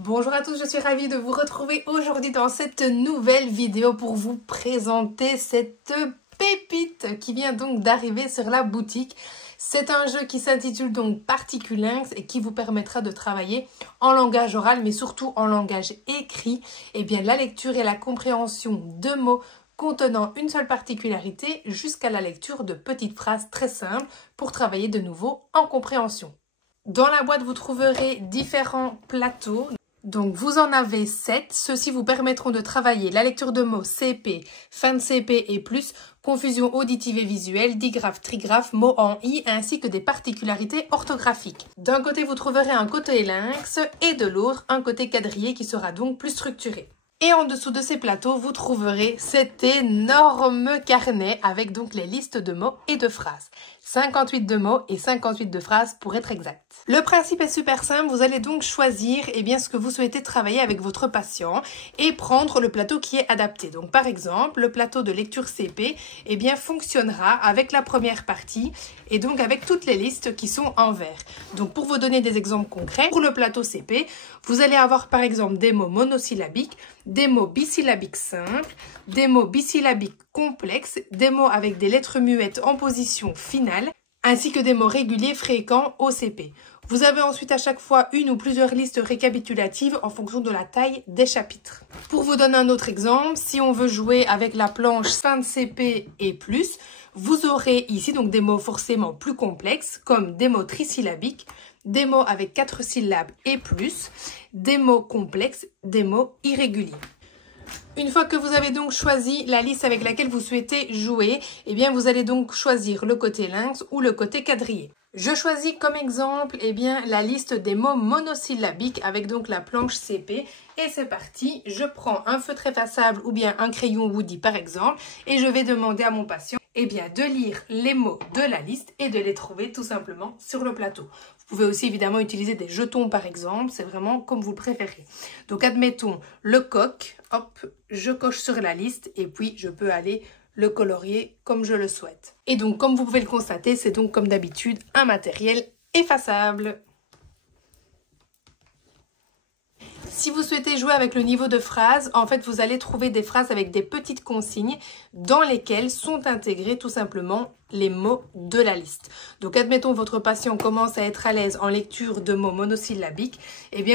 Bonjour à tous, je suis ravie de vous retrouver aujourd'hui dans cette nouvelle vidéo pour vous présenter cette pépite qui vient donc d'arriver sur la boutique. C'est un jeu qui s'intitule donc Particulinx et qui vous permettra de travailler en langage oral mais surtout en langage écrit. Et bien la lecture et la compréhension de mots contenant une seule particularité jusqu'à la lecture de petites phrases très simples pour travailler de nouveau en compréhension. Dans la boîte, vous trouverez différents plateaux. Donc, vous en avez 7. Ceux-ci vous permettront de travailler la lecture de mots CP, fin de CP et plus, confusion auditive et visuelle, digraphe, trigraphe, mots en I, ainsi que des particularités orthographiques. D'un côté, vous trouverez un côté lynx et de l'autre, un côté quadrillé qui sera donc plus structuré. Et en dessous de ces plateaux, vous trouverez cet énorme carnet avec donc les listes de mots et de phrases. 58 de mots et 58 de phrases pour être exact. Le principe est super simple, vous allez donc choisir ce que vous souhaitez travailler avec votre patient et prendre le plateau qui est adapté. Donc par exemple, le plateau de lecture CP fonctionnera avec la première partie et donc avec toutes les listes qui sont en vert. Donc pour vous donner des exemples concrets, pour le plateau CP, vous allez avoir par exemple des mots monosyllabiques, des mots bisyllabiques simples, des mots bisyllabiques complexes, des mots avec des lettres muettes en position finale, ainsi que des mots réguliers fréquents au CP. Vous avez ensuite à chaque fois une ou plusieurs listes récapitulatives en fonction de la taille des chapitres. Pour vous donner un autre exemple, si on veut jouer avec la planche fin de CP et plus, vous aurez ici donc des mots forcément plus complexes comme des mots trisyllabiques, des mots avec 4 syllabes et plus, des mots complexes, des mots irréguliers. Une fois que vous avez donc choisi la liste avec laquelle vous souhaitez jouer, vous allez donc choisir le côté lynx ou le côté quadrillé. Je choisis comme exemple la liste des mots monosyllabiques avec donc la planche CP et c'est parti. Je prends un feutre effaçable ou bien un crayon Woody par exemple et je vais demander à mon patient de lire les mots de la liste et de les trouver tout simplement sur le plateau. Vous pouvez aussi évidemment utiliser des jetons par exemple, c'est vraiment comme vous le préférez. Donc admettons le coq, hop, je coche sur la liste et puis je peux aller le colorier comme je le souhaite. Et donc comme vous pouvez le constater, c'est donc comme d'habitude un matériel effaçable. Si vous souhaitez jouer avec le niveau de phrase, en fait, vous allez trouver des phrases avec des petites consignes dans lesquelles sont intégrés tout simplement les mots de la liste. Donc, admettons votre patient commence à être à l'aise en lecture de mots monosyllabiques,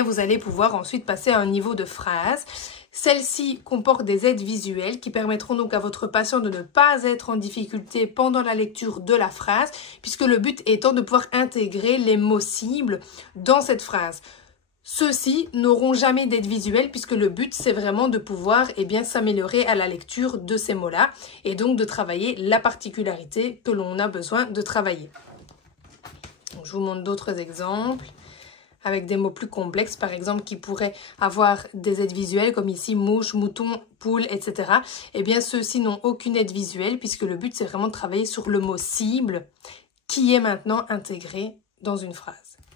vous allez pouvoir ensuite passer à un niveau de phrase. Celle-ci comporte des aides visuelles qui permettront donc à votre patient de ne pas être en difficulté pendant la lecture de la phrase, puisque le but étant de pouvoir intégrer les mots cibles dans cette phrase. Ceux-ci n'auront jamais d'aide visuelle puisque le but c'est vraiment de pouvoir s'améliorer à la lecture de ces mots-là et donc de travailler la particularité que l'on a besoin de travailler. Donc, je vous montre d'autres exemples avec des mots plus complexes par exemple qui pourraient avoir des aides visuelles comme ici mouche, mouton, poule, etc. Ceux-ci n'ont aucune aide visuelle puisque le but c'est vraiment de travailler sur le mot cible qui est maintenant intégré dans une phrase.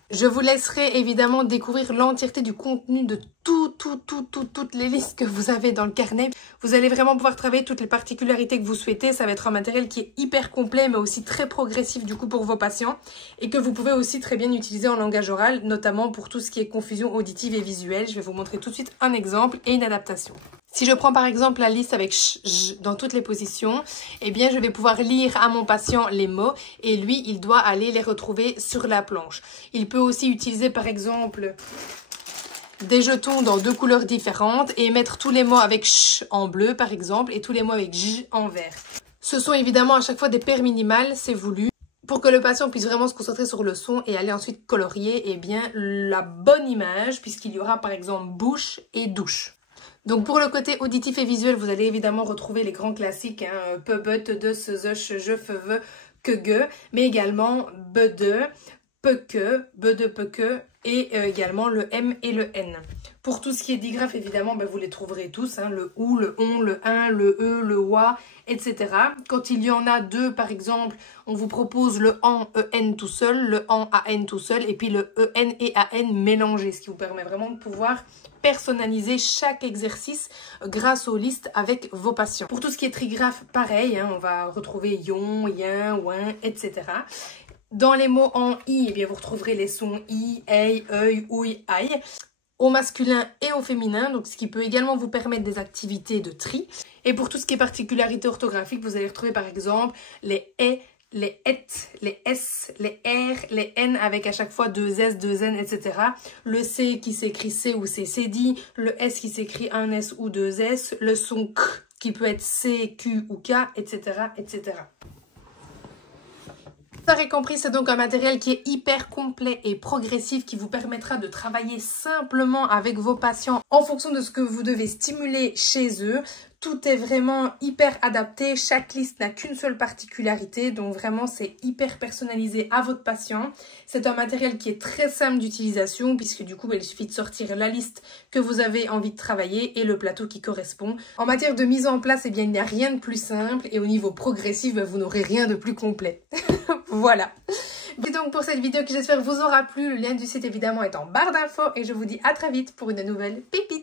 Je vous laisserai évidemment découvrir l'entièreté du contenu de toutes les listes que vous avez dans le carnet. Vous allez vraiment pouvoir travailler toutes les particularités que vous souhaitez. Ça va être un matériel qui est hyper complet mais aussi très progressif du coup pour vos patients et que vous pouvez aussi très bien utiliser en langage oral, notamment pour tout ce qui est confusion auditive et visuelle. Je vais vous montrer tout de suite un exemple et une adaptation. Si je prends par exemple la liste avec ch, j dans toutes les positions, je vais pouvoir lire à mon patient les mots et lui, il doit aller les retrouver sur la planche. Il peut aussi utiliser par exemple des jetons dans 2 couleurs différentes et mettre tous les mots avec ch en bleu par exemple et tous les mots avec j en vert. Ce sont évidemment à chaque fois des paires minimales, c'est voulu, pour que le patient puisse vraiment se concentrer sur le son et aller ensuite colorier la bonne image puisqu'il y aura par exemple bouche et douche. Donc pour le côté auditif et visuel, vous allez évidemment retrouver les grands classiques, peu, but, de, se, je, feu, que, ge, mais également be de, peu que, be de, peu que, et également le M et le N. Pour tout ce qui est digraphe, évidemment, vous les trouverez tous, le OU, le ON, le IN, le E, le OA, etc. Quand il y en a 2, par exemple, on vous propose le AN, EN tout seul, le AN, AN tout seul, et puis le EN et AN mélangés, ce qui vous permet vraiment de pouvoir personnaliser chaque exercice grâce aux listes avec vos patients. Pour tout ce qui est trigraphe, pareil, on va retrouver yon, yin, ouin, etc. Dans les mots en I, vous retrouverez les sons I, ei, œil, ouille, aïe. au masculin et au féminin, donc ce qui peut également vous permettre des activités de tri. Et pour tout ce qui est particularité orthographique, vous allez retrouver par exemple les « et », les « et », les « s », les « r », les « n » avec à chaque fois 2 s, 2 n, etc. Le « c » qui s'écrit « c » ou « c », c'est dit. Le « s » qui s'écrit un « s » ou 2 s. Le son « k » qui peut être « c », « q » ou « k », etc., etc. Vous aurez compris, c'est donc un matériel qui est hyper complet et progressif qui vous permettra de travailler simplement avec vos patients en fonction de ce que vous devez stimuler chez eux. Tout est vraiment hyper adapté, chaque liste n'a qu'une seule particularité, donc vraiment c'est hyper personnalisé à votre patient. C'est un matériel qui est très simple d'utilisation puisque du coup il suffit de sortir la liste que vous avez envie de travailler et le plateau qui correspond. En matière de mise en place, eh bien, il n'y a rien de plus simple et au niveau progressif, vous n'aurez rien de plus complet. Voilà. Et donc pour cette vidéo qui j'espère vous aura plu, le lien du site évidemment est en barre d'infos et je vous dis à très vite pour une nouvelle pépite.